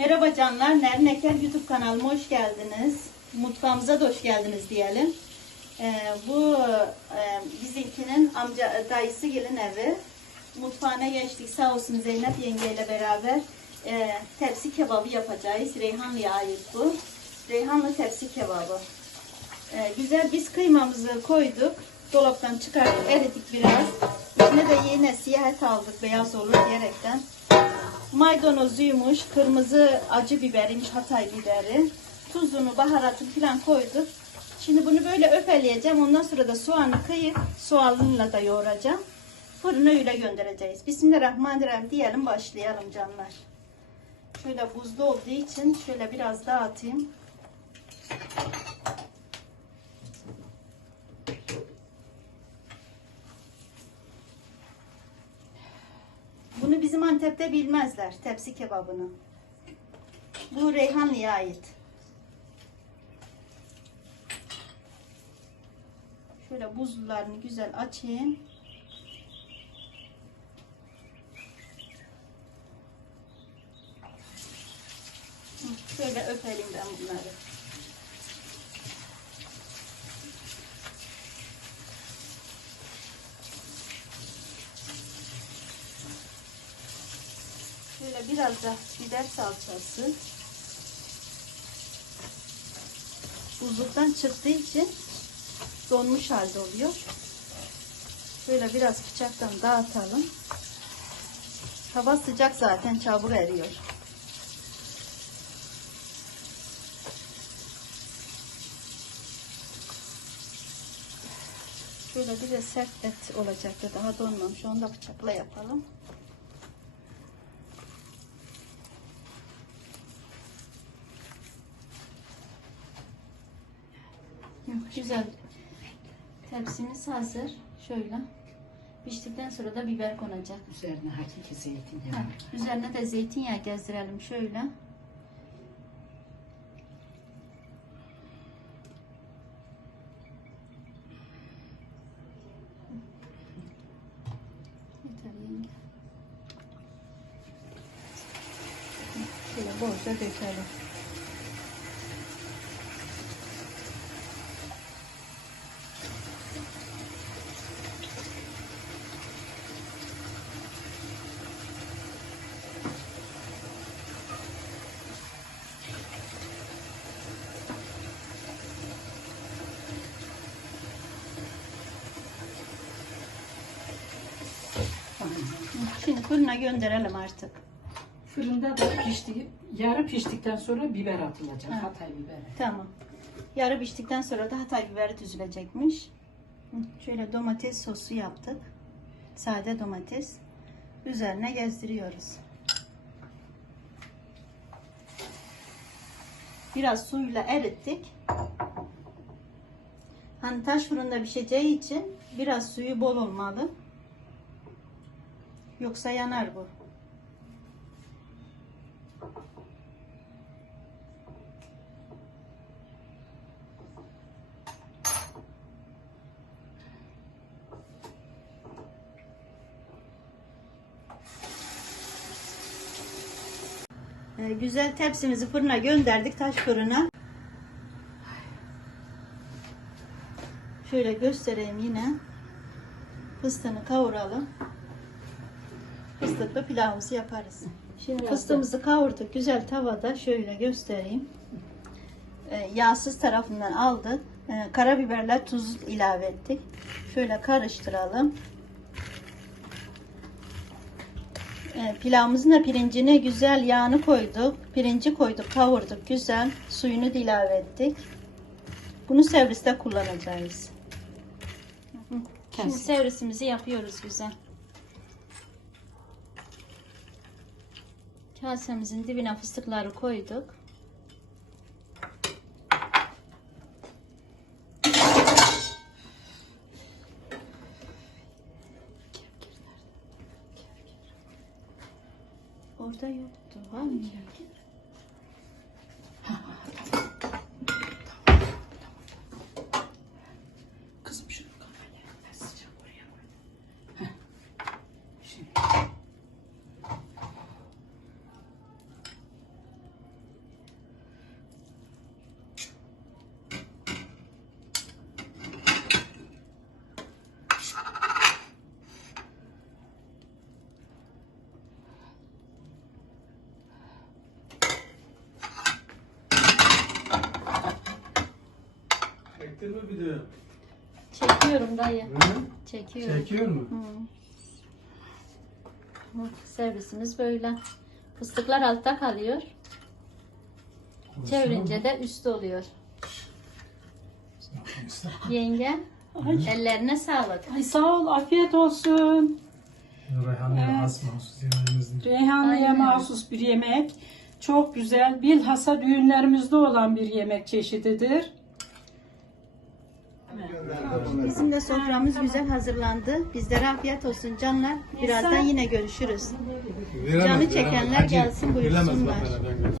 Merhaba canlar, Nerin Eker YouTube kanalıma hoş geldiniz. Mutfağımıza da hoş geldiniz diyelim. Ee, bu e, bizimkinin amca dayısı gelin evi. Mutfağına geçtik sağ olsun Zeynep yengeyle beraber. e, tepsi kebabı yapacağız. Reyhanlı'ya ait bu. Reyhanlı tepsi kebabı. Ee, güzel biz kıymamızı koyduk. Dolaptan çıkardık, eridik biraz. İçine de yine siyah et aldık beyaz olur diyerekten. Maydanozuymuş, kırmızı acı biberiymiş, Hatay biberi. Tuzunu, baharatını falan koyduk. Şimdi bunu böyle öfeleyeceğim. Ondan sonra da soğanı kıyıp soğanla da yoğuracağım. Fırına öyle göndereceğiz. Bismillahirrahmanirrahim diyelim başlayalım canlar. Şöyle buzlu olduğu için şöyle biraz daha Bizim Antep'te bilmezler. Tepsi kebabını. Bu Reyhanlı'ya ait. Şöyle buzlularını güzel açayım. Şöyle öpelim ben bunları. Şöyle biraz da biber salçası. Buzluktan çıktığı için donmuş halde oluyor. Şöyle biraz bıçaktan dağıtalım. Hava sıcak zaten çabuk eriyor. Şöyle bir de sert et olacaktı. Daha donmamış. Onu da bıçakla yapalım. Güzel. Tepsimiz hazır. Şöyle. Piştikten sonra da biber konacak. Üzerine hakiki zeytinyağı. Ha, üzerine de zeytinyağı gezdirelim şöyle. Şöyle bolca dökelim. Şimdi fırına gönderelim artık. Fırında da pişti, yarı piştikten sonra biber atılacak. Ha. Hatay biberi. Tamam. Yarı piştikten sonra da Hatay biberi düzülecekmiş. Hı, Şöyle domates sosu yaptık. Sade domates. Üzerine gezdiriyoruz. Biraz suyla erittik. Hani taş fırında pişeceği için biraz suyu bol olmalı. Yoksa yanar bu. Ee, güzel tepsimizi fırına gönderdik taş fırına. Şöyle göstereyim yine. Fıstığını kavuralım. Fıstıklı pilavımızı yaparız. Şimdi fıstığımızı kavurduk güzel tavada şöyle göstereyim. Ee, yağsız tarafından aldık. Ee, karabiberle tuz ilave ettik. Şöyle karıştıralım. Ee, pilavımızın da pirincini güzel yağını koyduk. Pirinci koyduk, kavurduk güzel. Suyunu da ilave ettik. Bunu serviste kullanacağız. Şimdi servisimizi yapıyoruz güzel. Kasemizin dibine fıstıkları koyduk. Orada yoktu. Var mı? Çektin mi bir de? Çekiyorum dayı. Hı? Çekiyorum. Çekiyor mu? Hı. Hı, Servisimiz böyle. Fıstıklar altta kalıyor. Çevirince de üstte oluyor. Yenge ellerine sağlık. Ay sağ ol, afiyet olsun. Reyhanlı'ya Evet. has mahsus. Reyhanlı'ya Aynen. mahsus bir yemek. Çok güzel. Bilhassa düğünlerimizde olan bir yemek çeşididir. Bizim de soframız güzel hazırlandı. Bizlere afiyet olsun canlar. Birazdan yine görüşürüz. Canı çekenler gelsin, buyursunlar.